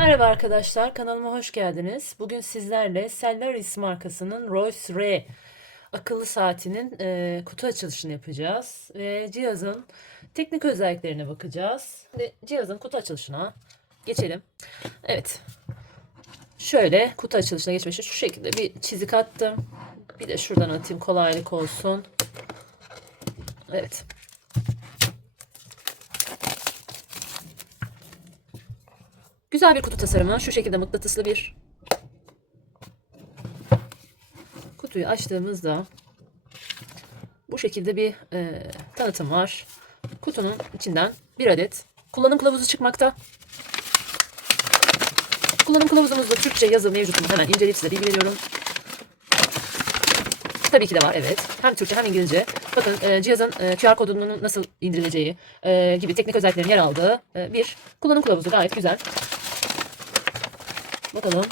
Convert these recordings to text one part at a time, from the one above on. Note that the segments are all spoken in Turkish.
Merhaba arkadaşlar, kanalıma hoş geldiniz. Bugün sizlerle Stellaris markasının Royce R akıllı saatinin e, kutu açılışını yapacağız. Ve cihazın teknik özelliklerine bakacağız. Ve cihazın kutu açılışına geçelim. Evet, şöyle kutu açılışına geçmek için şu şekilde bir çizik attım. Bir de şuradan atayım kolaylık olsun. Evet. Güzel bir kutu tasarımı. Şu şekilde mıknatıslı bir kutuyu açtığımızda bu şekilde bir e, tanıtım var. Kutunun içinden bir adet kullanım kılavuzu çıkmakta. Kullanım kılavuzumuzda Türkçe yazı mevcut? Hemen inceleyip size bilgi veriyorum. Tabii ki de var evet. Hem Türkçe hem İngilizce. Bakın e, cihazın e, QR kodunun nasıl indirileceği e, gibi teknik özelliklerin yer aldığı e, bir kullanım kılavuzu gayet güzel. Bakalım.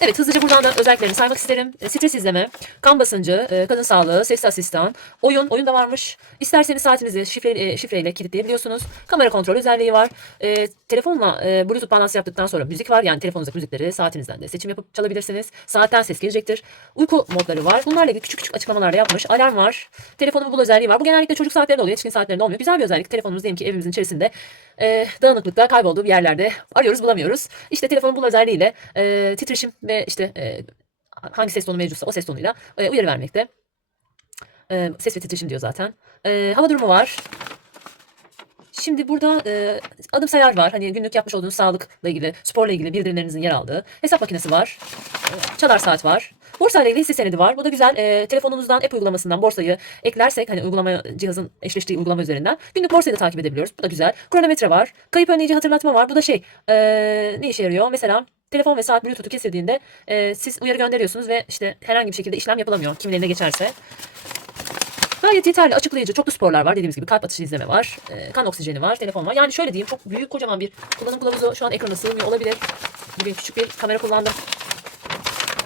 Evet hızlıca buradan da özelliklerini saymak isterim. E, stres izleme, kan basıncı, e, kadın sağlığı, ses asistan, oyun, oyun da varmış. İsterseniz saatinizi şifre, e, şifreyle kilitleyebiliyorsunuz. Kamera kontrol özelliği var. E, telefonla e, Bluetooth bağlantısı yaptıktan sonra müzik var. Yani telefonunuzdaki müzikleri saatinizden de seçim yapıp çalabilirsiniz. Saatten ses gelecektir. Uyku modları var. Bunlarla ilgili küçük küçük açıklamalar da yapmış. Alarm var. Telefonumu bul özelliği var. Bu genellikle çocuk saatlerinde oluyor. Yetişkin saatlerinde olmuyor. Güzel bir özellik. Telefonumuz diyelim ki evimizin içerisinde e, dağınıklıkta kaybolduğu bir yerlerde arıyoruz bulamıyoruz. İşte telefonun bul özelliğiyle e, titreşim ve işte e, hangi ses tonu mevcutsa o ses tonuyla e, uyarı vermekte. E, ses ve titreşim diyor zaten. E, hava durumu var. Şimdi burada e, adım sayar var. Hani günlük yapmış olduğunuz sağlıkla ilgili, sporla ilgili bildirimlerinizin yer aldığı. Hesap makinesi var. E, çalar saat var. Borsa ile ilgili hisse senedi var. Bu da güzel. E, telefonunuzdan app uygulamasından borsayı eklersek hani uygulama cihazın eşleştiği uygulama üzerinden günlük borsayı da takip edebiliyoruz. Bu da güzel. Kronometre var. Kayıp önleyici hatırlatma var. Bu da şey e, ne işe yarıyor? Mesela telefon ve saat bluetooth'u kesildiğinde e, siz uyarı gönderiyorsunuz ve işte herhangi bir şekilde işlem yapılamıyor. Kimin eline geçerse. Gayet yeterli açıklayıcı çoklu sporlar var. Dediğimiz gibi kalp atışı izleme var. e, kan oksijeni var. Telefon var. Yani şöyle diyeyim çok büyük kocaman bir kullanım kılavuzu şu an ekrana sığmıyor olabilir. Bugün küçük bir kamera kullandım.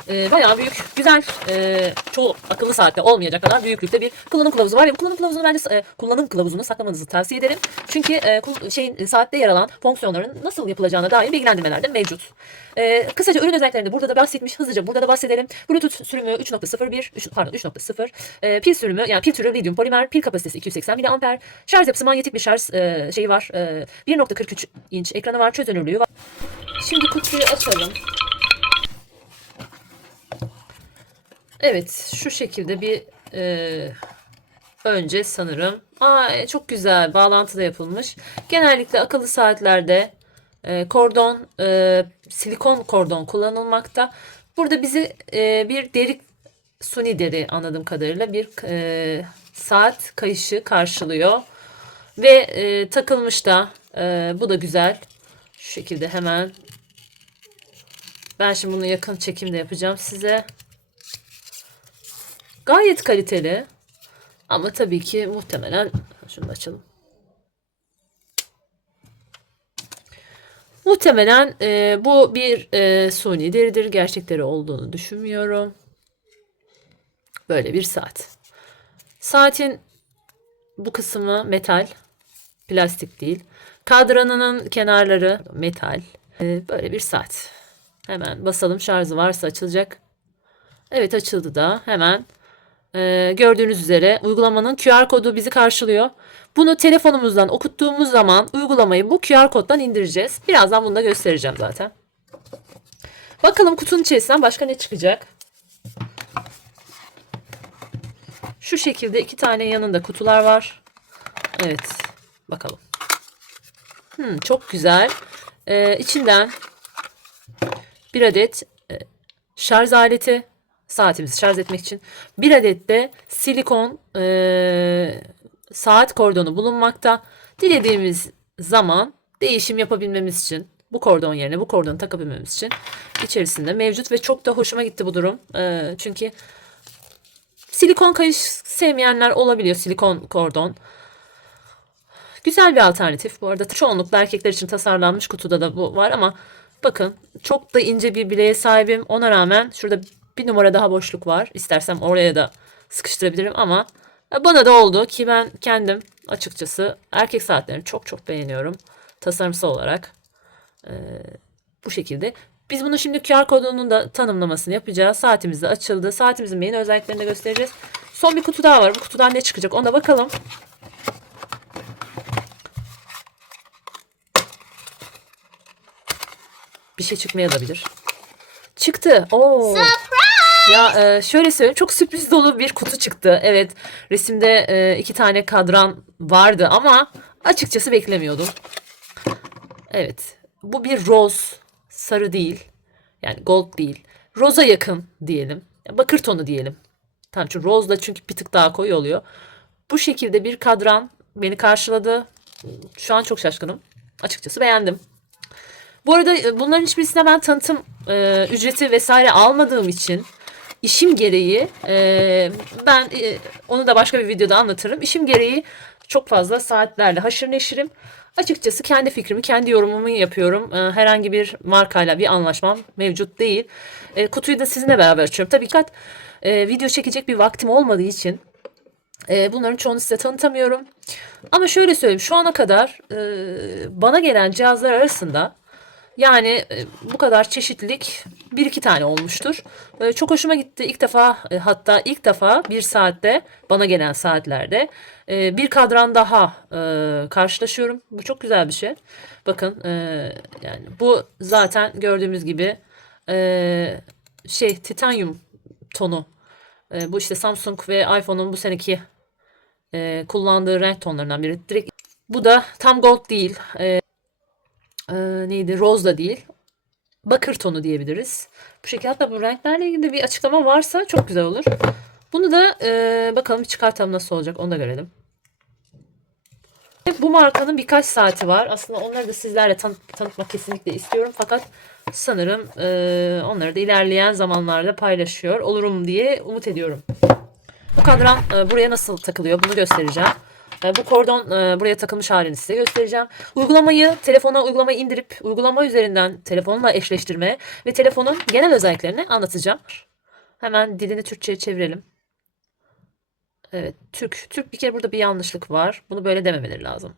E, bayağı büyük, güzel, e, çoğu akıllı saatte olmayacak kadar büyüklükte bir kullanım kılavuzu var. Ve bu kullanım kılavuzunu bence e, kullanım kılavuzunu saklamanızı tavsiye ederim. Çünkü e, şeyin e, saatte yer alan fonksiyonların nasıl yapılacağına dair bilgilendirmeler de mevcut. E, kısaca ürün özelliklerini burada da bahsetmiş. Hızlıca burada da bahsedelim. Bluetooth sürümü 3.01, üç- pardon 3.0. E, pil sürümü yani pil türü lityum polimer, pil kapasitesi 280 mAh. Şarj yapısı manyetik bir şarj e, şeyi var. E, 1.43 inç ekranı var, çözünürlüğü var. Şimdi kutuyu açalım. Evet, şu şekilde bir e, önce sanırım. Aa, e, çok güzel bağlantı da yapılmış. Genellikle akıllı saatlerde e, kordon, e, silikon kordon kullanılmakta. Burada bizi e, bir deri, suni deri anladığım kadarıyla bir e, saat kayışı karşılıyor. Ve e, takılmış da e, bu da güzel. Şu şekilde hemen ben şimdi bunu yakın çekimde yapacağım size. Gayet kaliteli. Ama tabii ki muhtemelen şunu açalım. Muhtemelen e, bu bir e, suni deridir. Gerçekleri olduğunu düşünmüyorum. Böyle bir saat. Saatin bu kısmı metal. Plastik değil. Kadranının kenarları metal. E, böyle bir saat. Hemen basalım şarjı varsa açılacak. Evet açıldı da hemen ee, gördüğünüz üzere uygulamanın QR kodu bizi karşılıyor. Bunu telefonumuzdan okuttuğumuz zaman uygulamayı bu QR koddan indireceğiz. Birazdan bunu da göstereceğim zaten. Bakalım kutunun içerisinden başka ne çıkacak? Şu şekilde iki tane yanında kutular var. Evet. Bakalım. Hmm, çok güzel. Ee, içinden bir adet e, şarj aleti saatimizi şarj etmek için bir adet de silikon e, saat kordonu bulunmakta. Dilediğimiz zaman değişim yapabilmemiz için bu kordon yerine bu kordonu takabilmemiz için içerisinde mevcut ve çok da hoşuma gitti bu durum. E, çünkü silikon kayış sevmeyenler olabiliyor silikon kordon. Güzel bir alternatif. Bu arada çoğunlukla erkekler için tasarlanmış kutuda da bu var ama bakın çok da ince bir bileğe sahibim. Ona rağmen şurada bir numara daha boşluk var. İstersem oraya da sıkıştırabilirim ama bana da oldu ki ben kendim açıkçası erkek saatlerini çok çok beğeniyorum tasarımsal olarak. Ee, bu şekilde. Biz bunu şimdi QR kodunun da tanımlamasını yapacağız. Saatimiz de açıldı. Saatimizin main özelliklerini de göstereceğiz. Son bir kutu daha var. Bu kutudan ne çıkacak ona bakalım. Bir şey çıkmayabilir. Çıktı. Oo. Ya e, şöyle söyleyeyim çok sürpriz dolu bir kutu çıktı. Evet resimde e, iki tane kadran vardı ama açıkçası beklemiyordum. Evet bu bir roz sarı değil yani gold değil. Roza yakın diyelim. Bakır tonu diyelim. Tamam çünkü roz da çünkü bir tık daha koyu oluyor. Bu şekilde bir kadran beni karşıladı. Şu an çok şaşkınım. Açıkçası beğendim. Bu arada e, bunların hiçbirisine ben tanıtım e, ücreti vesaire almadığım için işim gereği e, ben e, onu da başka bir videoda anlatırım. İşim gereği çok fazla saatlerle haşır neşirim. Açıkçası kendi fikrimi, kendi yorumumu yapıyorum. E, herhangi bir markayla bir anlaşmam mevcut değil. E, kutuyu da sizinle beraber açıyorum. Tabii ki e, video çekecek bir vaktim olmadığı için e, bunların çoğunu size tanıtamıyorum. Ama şöyle söyleyeyim şu ana kadar e, bana gelen cihazlar arasında yani e, bu kadar çeşitlilik bir iki tane olmuştur. E, çok hoşuma gitti. İlk defa e, hatta ilk defa bir saatte bana gelen saatlerde bir kadran daha karşılaşıyorum. Bu çok güzel bir şey. Bakın yani bu zaten gördüğümüz gibi şey titanyum tonu. Bu işte Samsung ve iPhone'un bu seneki kullandığı renk tonlarından biri. Direkt bu da tam gold değil. E, neydi? Rose da değil. Bakır tonu diyebiliriz. Bu şekilde hatta bu renklerle ilgili de bir açıklama varsa çok güzel olur. Bunu da e, bakalım çıkartalım nasıl olacak onu da görelim. Bu markanın birkaç saati var. Aslında onları da sizlerle tan- tanıtmak kesinlikle istiyorum. Fakat sanırım e, onları da ilerleyen zamanlarda paylaşıyor olurum diye umut ediyorum. Bu kadran e, buraya nasıl takılıyor bunu göstereceğim. E, bu kordon e, buraya takılmış halini size göstereceğim. Uygulamayı telefona uygulamayı indirip uygulama üzerinden telefonla eşleştirme ve telefonun genel özelliklerini anlatacağım. Hemen dilini Türkçe'ye çevirelim. Evet, Türk. Türk bir kere burada bir yanlışlık var. Bunu böyle dememeleri lazım.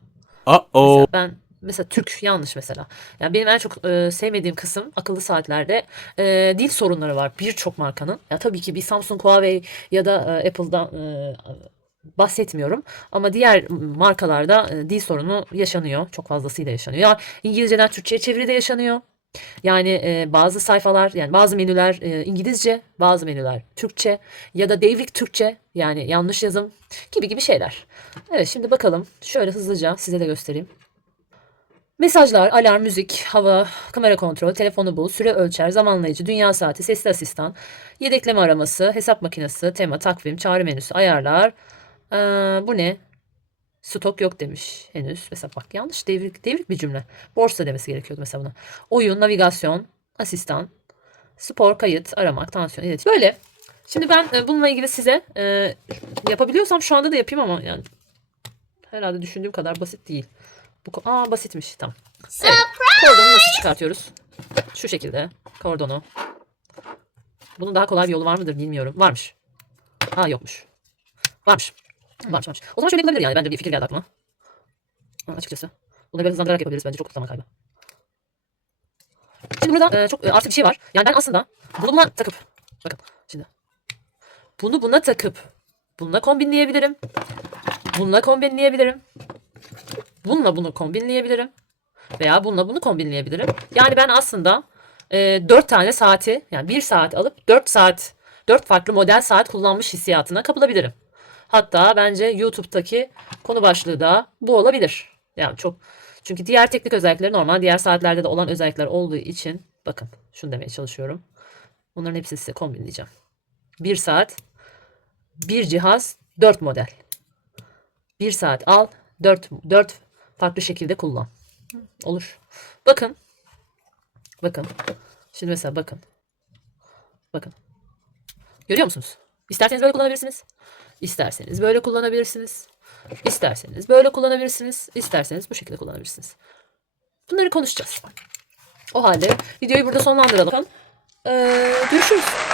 Uh-oh. Mesela ben mesela Türk yanlış mesela. Yani benim en çok e, sevmediğim kısım akıllı saatlerde e, dil sorunları var birçok markanın. Ya tabii ki bir Samsung, Huawei ya da e, Apple'dan e, bahsetmiyorum. Ama diğer markalarda e, dil sorunu yaşanıyor. Çok fazlasıyla yaşanıyor. Ya İngilizceden Türkçe'ye çeviri de yaşanıyor. Yani e, bazı sayfalar yani bazı menüler e, İngilizce, bazı menüler Türkçe ya da devrik Türkçe yani yanlış yazım gibi gibi şeyler. Evet şimdi bakalım şöyle hızlıca size de göstereyim. Mesajlar, alarm, müzik, hava, kamera kontrol, telefonu bul, süre ölçer, zamanlayıcı, dünya saati, sesli asistan, yedekleme araması, hesap makinesi, tema, takvim, çağrı menüsü, ayarlar. Ee, bu ne? Stok yok demiş henüz. Mesela bak yanlış devrik, devrik bir cümle. Borsa demesi gerekiyordu mesela buna. Oyun, navigasyon, asistan, spor, kayıt, aramak, tansiyon, iletişim. Böyle. Şimdi ben e, bununla ilgili size e, yapabiliyorsam şu anda da yapayım ama yani herhalde düşündüğüm kadar basit değil. Bu Aa basitmiş tamam. Evet. Kordonu nasıl çıkartıyoruz? Şu şekilde kordonu. Bunun daha kolay bir yolu var mıdır bilmiyorum. Varmış. Aa yokmuş. Varmış. Varmış varmış. O zaman şöyle yapılabilir yani. Bence bir fikir geldi aklıma. Ha, açıkçası. Bunu böyle hızlandırarak yapabiliriz. Bence çok zaman kaybı. Şimdi burada e, çok e, artı bir şey var. Yani ben aslında bunu buna takıp bakın şimdi bunu buna takıp bununla kombinleyebilirim. Bununla kombinleyebilirim. Bununla bunu kombinleyebilirim. Veya bununla bunu kombinleyebilirim. Yani ben aslında e, 4 tane saati yani 1 saat alıp 4 saat 4 farklı model saat kullanmış hissiyatına kapılabilirim. Hatta bence YouTube'daki konu başlığı da bu olabilir. Yani çok çünkü diğer teknik özellikleri normal diğer saatlerde de olan özellikler olduğu için bakın şunu demeye çalışıyorum. Onların hepsini size kombinleyeceğim. 1 saat, bir cihaz, 4 model. 1 saat al, 4 4 farklı şekilde kullan. Olur. Bakın. Bakın. Şimdi mesela bakın. Bakın. Görüyor musunuz? İsterseniz böyle kullanabilirsiniz. İsterseniz böyle kullanabilirsiniz. İsterseniz böyle kullanabilirsiniz. İsterseniz bu şekilde kullanabilirsiniz. Bunları konuşacağız. O halde videoyu burada sonlandıralım. Ee, görüşürüz.